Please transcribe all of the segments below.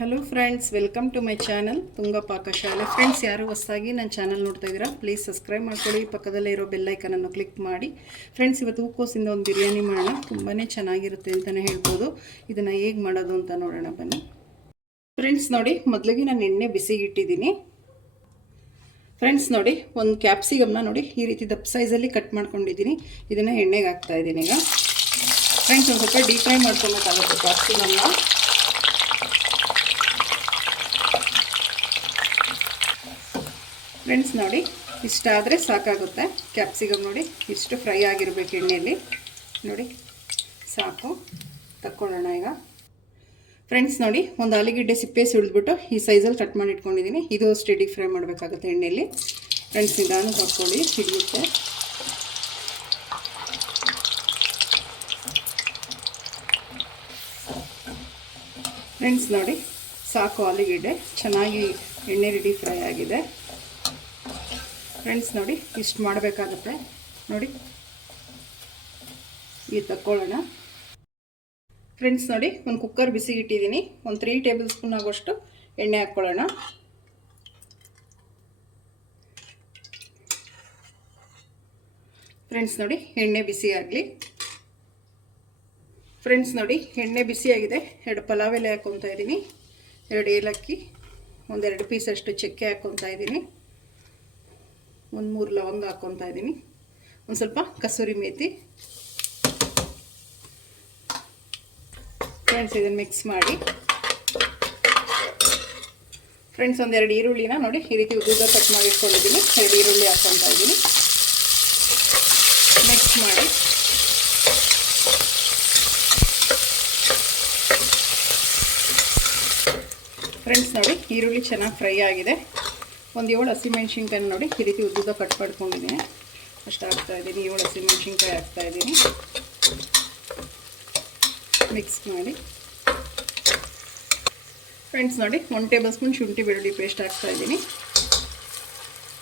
Hello friends, welcome to my channel Tunga Pakashale. Friends, ಯಾರು ಹೊಸದಾಗಿ ನನ್ನ ಚಾನಲ್ ನೋಡ್ತಾ ಇದ್ದೀರಾ, ಪ್ಲೀಸ್ ಸಬ್ಸ್ಕ್ರೈಬ್ ಮಾಡ್ಕೊಳ್ಳಿ. ಪಕ್ಕದಲ್ಲೇ ಇರೋ ಬೆಲ್ಲೈಕನನ್ನು ಕ್ಲಿಕ್ ಮಾಡಿ. ಫ್ರೆಂಡ್ಸ್, ಇವತ್ತು ಹೂಕೋಸಿಂದ ಒಂದು ಬಿರಿಯಾನಿ ಮಾಡೋಣ. ತುಂಬಾ ಚೆನ್ನಾಗಿರುತ್ತೆ ಅಂತಲೇ ಹೇಳ್ಬೋದು. ಇದನ್ನು ಹೇಗೆ ಮಾಡೋದು ಅಂತ ನೋಡೋಣ ಬನ್ನಿ. ಫ್ರೆಂಡ್ಸ್ ನೋಡಿ, ಮೊದಲಿಗೆ ನಾನು ಎಣ್ಣೆ ಬಿಸಿಗಿಟ್ಟಿದ್ದೀನಿ. ಫ್ರೆಂಡ್ಸ್ ನೋಡಿ, ಒಂದು ಕ್ಯಾಪ್ಸಿಕಮ್ನ ನೋಡಿ ಈ ರೀತಿ ದಪ್ಪ ಸೈಜಲ್ಲಿ ಕಟ್ ಮಾಡ್ಕೊಂಡಿದ್ದೀನಿ. ಇದನ್ನು ಎಣ್ಣೆಗೆ ಹಾಕ್ತಾಯಿದ್ದೀನಿ ಈಗ. ಫ್ರೆಂಡ್ಸ್, ಒಂದು ಸ್ವಲ್ಪ ಡೀಪ್ ಫ್ರೈ ಮಾಡ್ಕೊಬೇಕಾಗುತ್ತೆ ಕ್ಯಾಪ್ಸಿಕಮ್ನ. ಫ್ರೆಂಡ್ಸ್ ನೋಡಿ, ಇಷ್ಟಾದರೆ ಸಾಕಾಗುತ್ತೆ. ಕ್ಯಾಪ್ಸಿಕಮ್ ನೋಡಿ ಇಷ್ಟು ಫ್ರೈ ಆಗಿರಬೇಕು ಎಣ್ಣೆಯಲ್ಲಿ. ನೋಡಿ ಸಾಕು, ತಕ್ಕೊಳ್ಳೋಣ ಈಗ. ಫ್ರೆಂಡ್ಸ್ ನೋಡಿ, ಒಂದು ಆಲೂಗೆಡ್ಡೆ ಸಿಪ್ಪೆ ಸುಳಿದ್ಬಿಟ್ಟು ಈ ಸೈಜಲ್ಲಿ ಕಟ್ ಮಾಡಿ ಇಟ್ಕೊಂಡಿದ್ದೀನಿ. ಇದು ಅಷ್ಟೇ ಡೀಪ್ ಫ್ರೈ ಮಾಡಬೇಕಾಗುತ್ತೆ ಎಣ್ಣೆಯಲ್ಲಿ. ಫ್ರೆಂಡ್ಸ್, ನಿಧಾನ ತಕ್ಕೊಳ್ಳಿ, ಹಿಡಿಯುತ್ತೆ. ಫ್ರೆಂಡ್ಸ್ ನೋಡಿ, ಸಾಕು, ಆಲೂಗೆಡ್ಡೆ ಚೆನ್ನಾಗಿ ಎಣ್ಣೆ ರೆಡಿ ಫ್ರೈ ಆಗಿದೆ. ಫ್ರೆಂಡ್ಸ್ ನೋಡಿ, ಇಷ್ಟು ಮಾಡಬೇಕಾಗುತ್ತೆ. ನೋಡಿ ಈ ತಕ್ಕೊಳ್ಳೋಣ. ಫ್ರೆಂಡ್ಸ್ ನೋಡಿ, ಒಂದು ಕುಕ್ಕರ್ ಬಿಸಿಗಿಟ್ಟಿದ್ದೀನಿ. ಒಂದು 3 ಟೇಬಲ್ ಸ್ಪೂನ್ ಆಗೋಷ್ಟು ಎಣ್ಣೆ ಹಾಕ್ಕೊಳ್ಳೋಣ. ಫ್ರೆಂಡ್ಸ್ ನೋಡಿ, ಎಣ್ಣೆ ಬಿಸಿ ಆಗಲಿ. ಫ್ರೆಂಡ್ಸ್ ನೋಡಿ, ಎಣ್ಣೆ ಬಿಸಿಯಾಗಿದೆ. 2 ಪಲಾವ್ ಎಲೆ ಹಾಕ್ಕೊತಾ ಇದ್ದೀನಿ, 2 ಏಲಕ್ಕಿ, 1-2 ಪೀಸಷ್ಟು ಚಕ್ಕೆ ಹಾಕ್ಕೊತಾ ಇದ್ದೀನಿ, 1-3 ಲವಂಗ ಹಾಕ್ಕೊತಾ ಇದ್ದೀನಿ, ಒಂದು ಸ್ವಲ್ಪ ಕಸೂರಿ ಮೇಥಿ. ಫ್ರೆಂಡ್ಸ್, ಇದನ್ನು ಮಿಕ್ಸ್ ಮಾಡಿ. ಫ್ರೆಂಡ್ಸ್, 1-2 ಈರುಳ್ಳಿನ ನೋಡಿ ಈ ರೀತಿ ಉದ್ದ ಕಟ್ ಮಾಡಿ ಇಟ್ಕೊಂಡಿದ್ದೀನಿ. 2 ಈರುಳ್ಳಿ ಹಾಕ್ಕೊತಾ ಇದ್ದೀನಿ, ಮಿಕ್ಸ್ ಮಾಡಿ. ಫ್ರೆಂಡ್ಸ್ ನೋಡಿ, ಈರುಳ್ಳಿ ಚೆನ್ನಾಗಿ ಫ್ರೈ ಆಗಿದೆ. 7 ಹಸಿಮೆಣ್ಸಿನ್ಕಾಯಿ ನೋಡಿ ಈ ರೀತಿ ಉದ್ದ ಕಟ್ ಮಾಡ್ಕೊಂಡಿದ್ದೀನಿ. ಅಷ್ಟು ಹಾಕ್ತಾಯಿದ್ದೀನಿ. 7 ಹಸಿಮೆಣ್ಸಿನ್ಕಾಯಿ ಹಾಕ್ತಾಯಿದ್ದೀನಿ, ಮಿಕ್ಸ್ ಮಾಡಿ. ಫ್ರೆಂಡ್ಸ್ ನೋಡಿ, 1 ಟೇಬಲ್ ಸ್ಪೂನ್ ಶುಂಠಿ ಬೆಳ್ಳುಳ್ಳಿ ಪೇಸ್ಟ್ ಹಾಕ್ತಾಯಿದ್ದೀನಿ.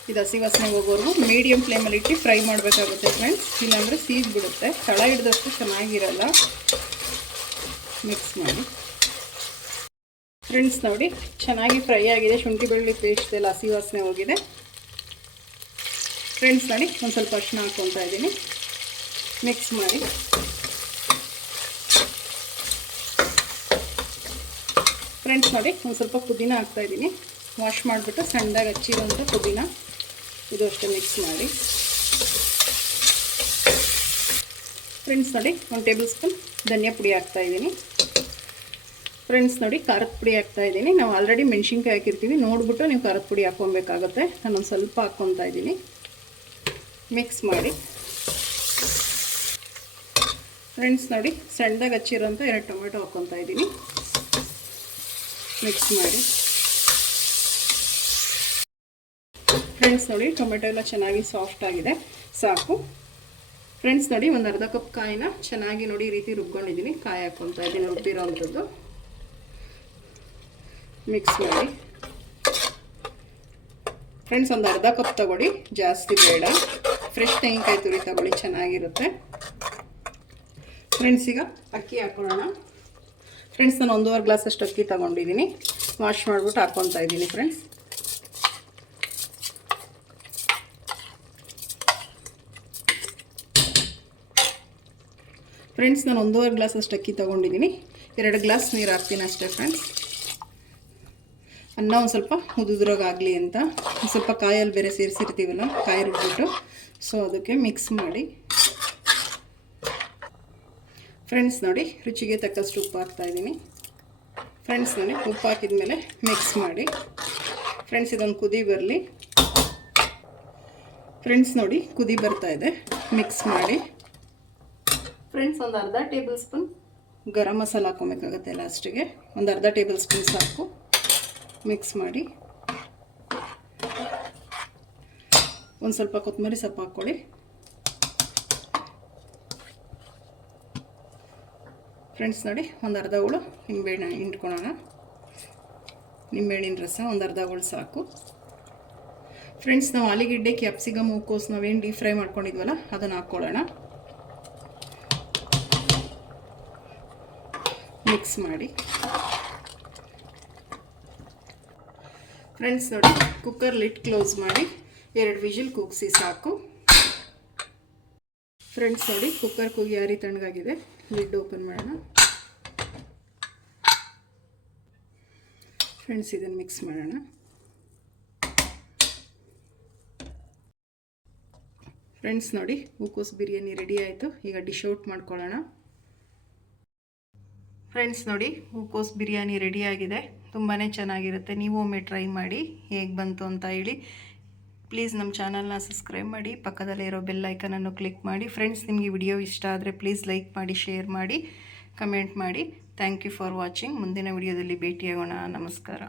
ಇದು ಹಸಿ ವಾಸನೆ ಹೋಗೋರು ಮೀಡಿಯಮ್ ಫ್ಲೇಮಲ್ಲಿ ಇಟ್ಟು ಫ್ರೈ ಮಾಡಬೇಕಾಗುತ್ತೆ ಫ್ರೆಂಡ್ಸ್, ಇಲ್ಲಾಂದರೆ ಸೀದ್ಬಿಡುತ್ತೆ, ತಳ ಹಿಡಿದಷ್ಟು ಚೆನ್ನಾಗಿರಲ್ಲ. ಮಿಕ್ಸ್ ಮಾಡಿ. ಫ್ರೆಂಡ್ಸ್ ನೋಡಿ, ಚೆನ್ನಾಗಿ ಫ್ರೈ ಆಗಿದೆ. ಶುಂಠಿ ಬೆಳ್ಳುಳ್ಳಿ ಪೇಸ್ಟ್ ಎಲ್ಲ ಹಸಿ ವಾಸನೆ ಹೋಗಿದೆ. ಫ್ರೆಂಡ್ಸ್ ನೋಡಿ, ಒಂದು ಸ್ವಲ್ಪ ಅರಿಶಿನ ಹಾಕ್ಕೊತಾ ಇದ್ದೀನಿ, ಮಿಕ್ಸ್ ಮಾಡಿ. ಫ್ರೆಂಡ್ಸ್ ನೋಡಿ, ಒಂದು ಸ್ವಲ್ಪ ಪುದೀನ ಹಾಕ್ತಾಯಿದ್ದೀನಿ. ವಾಶ್ ಮಾಡಿಬಿಟ್ಟು ಸಣ್ಣದಾಗಿ ಹಚ್ಚಿರೋಂಥ ಪುದೀನ, ಇದು ಅಷ್ಟೇ ಮಿಕ್ಸ್ ಮಾಡಿ. ಫ್ರೆಂಡ್ಸ್ ನೋಡಿ, 1 ಟೇಬಲ್ ಸ್ಪೂನ್ ಧನಿಯಾ ಪುಡಿ ಹಾಕ್ತಾಯಿದ್ದೀನಿ. ಫ್ರೆಂಡ್ಸ್ ನೋಡಿ, ಖಾರದ ಪುಡಿ ಹಾಕ್ತಾಯಿದ್ದೀನಿ. ನಾವು ಆಲ್ರೆಡಿ ಮೆಣಸಿನ್ಕಾಯಿ ಹಾಕಿರ್ತೀವಿ, ನೋಡಿಬಿಟ್ಟು ನೀವು ಖಾರದ ಪುಡಿ ಹಾಕ್ಕೊಬೇಕಾಗುತ್ತೆ. ನಾನೊಂದು ಸ್ವಲ್ಪ ಹಾಕ್ಕೊತಾ ಇದ್ದೀನಿ, ಮಿಕ್ಸ್ ಮಾಡಿ. ಫ್ರೆಂಡ್ಸ್ ನೋಡಿ, ಸಣ್ಣದಾಗಿ ಹಚ್ಚಿರೋಂಥ 2 ಟೊಮೆಟೊ ಹಾಕ್ಕೊತಾ ಇದ್ದೀನಿ, ಮಿಕ್ಸ್ ಮಾಡಿ. ಫ್ರೆಂಡ್ಸ್ ನೋಡಿ, ಟೊಮೆಟೊ ಎಲ್ಲ ಚೆನ್ನಾಗಿ ಸಾಫ್ಟ್ ಆಗಿದೆ, ಸಾಕು. ಫ್ರೆಂಡ್ಸ್ ನೋಡಿ, ಒಂದು ಅರ್ಧ ಕಪ್ ಕಾಯಿನ ಚೆನ್ನಾಗಿ ನೋಡಿ ಈ ರೀತಿ ರುಬ್ಕೊಂಡಿದ್ದೀನಿ. ಕಾಯಿ ಹಾಕ್ಕೊತಾ ಇದ್ದೀನಿ, ರುಬ್ಬಿರೋ ಅಂಥದ್ದು, ಮಿಕ್ಸ್ ಮಾಡಿ. ಫ್ರೆಂಡ್ಸ್, ಒಂದು ಅರ್ಧ ಕಪ್ ತಗೊಳ್ಳಿ, ಜಾಸ್ತಿ ಬೇಡ. ಫ್ರೆಶ್ ತೆಂಗಿನಕಾಯಿ ತುರಿ ತಗೊಳ್ಳಿ, ಚೆನ್ನಾಗಿರುತ್ತೆ. ಫ್ರೆಂಡ್ಸ್, ಈಗ ಅಕ್ಕಿ ಹಾಕ್ಕೊಳ್ಳೋಣ. ಫ್ರೆಂಡ್ಸ್, ನಾನು 1.5 ಗ್ಲಾಸಷ್ಟು ಅಕ್ಕಿ ತಗೊಂಡಿದ್ದೀನಿ. ವಾಶ್ ಮಾಡಿಬಿಟ್ಟು ಹಾಕ್ಕೊತಾ ಇದ್ದೀನಿ. ಫ್ರೆಂಡ್ಸ್, ನಾನು 1.5 ಗ್ಲಾಸಷ್ಟು ಅಕ್ಕಿ ತೊಗೊಂಡಿದ್ದೀನಿ. 2 ಗ್ಲಾಸ್ ನೀರು ಹಾಕ್ತೀನಿ ಅಷ್ಟೇ. ಫ್ರೆಂಡ್ಸ್, ಅನ್ನ ಒಂದು ಸ್ವಲ್ಪ ಉದುದ್ರಾಗಲಿ ಅಂತ, ಒಂದು ಸ್ವಲ್ಪ ಕಾಯಲ್ಲಿ ಬೇರೆ ಸೇರಿಸಿರ್ತೀವಲ್ಲ, ಕಾಯಿ ರುಬ್ಬಿಟ್ಟು, ಸೊ ಅದಕ್ಕೆ ಮಿಕ್ಸ್ ಮಾಡಿ. ಫ್ರೆಂಡ್ಸ್ ನೋಡಿ, ರುಚಿಗೆ ತಕ್ಕಷ್ಟು ಉಪ್ಪು ಹಾಕ್ತಾಯಿದ್ದೀನಿ. ಫ್ರೆಂಡ್ಸ್ ನೋಡಿ, ಉಪ್ಪು ಹಾಕಿದ ಮೇಲೆ ಮಿಕ್ಸ್ ಮಾಡಿ. ಫ್ರೆಂಡ್ಸ್, ಇದೊಂದು ಕುದಿ ಬರಲಿ. ಫ್ರೆಂಡ್ಸ್ ನೋಡಿ, ಕುದಿ ಬರ್ತಾಯಿದೆ, ಮಿಕ್ಸ್ ಮಾಡಿ. ಫ್ರೆಂಡ್ಸ್, ಒಂದು ಅರ್ಧ ಟೇಬಲ್ ಸ್ಪೂನ್ ಗರಂ ಮಸಾಲ ಹಾಕ್ಕೊಬೇಕಾಗತ್ತೆ ಲಾಸ್ಟಿಗೆ, ಒಂದು ಅರ್ಧ ಟೇಬಲ್ ಸ್ಪೂನ್ ಸಾಕು, ಮಿಕ್ಸ್ ಮಾಡಿ. ಒಂದು ಸ್ವಲ್ಪ ಕೊತ್ತಂಬರಿ ಸೊಪ್ಪು ಹಾಕ್ಕೊಳ್ಳಿ. ಫ್ರೆಂಡ್ಸ್ ನೋಡಿ, ಒಂದು ಅರ್ಧ ಹುಳು ನಿಂಬೆಹಣ್ಣು ಹಿಂಡ್ಕೊಳ್ಳೋಣ. ನಿಂಬೆಹಣ್ಣಿನ ರಸ ಒಂದು ಅರ್ಧ ಹುಳು ಸಾಕು. ಫ್ರೆಂಡ್ಸ್, ನಾವು ಆಲೂಗೆಡ್ಡೆ, ಕ್ಯಾಪ್ಸಿಕಮ್, ಹೂಕೋಸು ನಾವೇನು ಡೀಪ್ ಫ್ರೈ ಮಾಡ್ಕೊಂಡಿದ್ವಲ್ಲ ಅದನ್ನು ಹಾಕ್ಕೊಳ್ಳೋಣ. ಮಿಕ್ಸ್ ಮಾಡಿ. ಫ್ರೆಂಡ್ಸ್ ನೋಡಿ, ಕುಕ್ಕರ್ ಲಿಡ್ ಕ್ಲೋಸ್ ಮಾಡಿ 2 ವಿಜಿಲ್ ಕೂಗಿಸಿ ಸಾಕು. ಫ್ರೆಂಡ್ಸ್ ನೋಡಿ, ಕುಕ್ಕರ್ ಕೂಗಿ ಯಾರಿ ತಣ್ಣಗಾಗಿದೆ. ಲಿಡ್ ಓಪನ್ ಮಾಡೋಣ. ಫ್ರೆಂಡ್ಸ್ ಇದನ್ನು ಮಿಕ್ಸ್ ಮಾಡೋಣ. ಫ್ರೆಂಡ್ಸ್ ನೋಡಿ, ಹೂಕೋಸು ಬಿರಿಯಾನಿ ರೆಡಿ ಆಯಿತು. ಈಗ ಡಿಶ್ ಔಟ್ ಮಾಡ್ಕೊಳ್ಳೋಣ. ಫ್ರೆಂಡ್ಸ್ ನೋಡಿ, ಹೂಕೋಸು ಬಿರಿಯಾನಿ ರೆಡಿಯಾಗಿದೆ. ತುಂಬಾ ಚೆನ್ನಾಗಿರುತ್ತೆ. ನೀವು ಒಮ್ಮೆ ಟ್ರೈ ಮಾಡಿ ಹೇಗೆ ಬಂತು ಅಂತ ಹೇಳಿ. ಪ್ಲೀಸ್ ನಮ್ಮ ಚಾನಲ್ನ ಸಬ್ಸ್ಕ್ರೈಬ್ ಮಾಡಿ, ಪಕ್ಕದಲ್ಲೇ ಇರೋ ಬೆಲ್ ಐಕನನ್ನು ಕ್ಲಿಕ್ ಮಾಡಿ. ಫ್ರೆಂಡ್ಸ್ ನಿಮಗೆ ವಿಡಿಯೋ ಇಷ್ಟ ಆದರೆ ಪ್ಲೀಸ್ ಲೈಕ್ ಮಾಡಿ, ಶೇರ್ ಮಾಡಿ, ಕಮೆಂಟ್ ಮಾಡಿ. Thank you for watching. ಮುಂದಿನ ವಿಡಿಯೋದಲ್ಲಿ ಭೇಟಿಯಾಗೋಣ. ನಮಸ್ಕಾರ.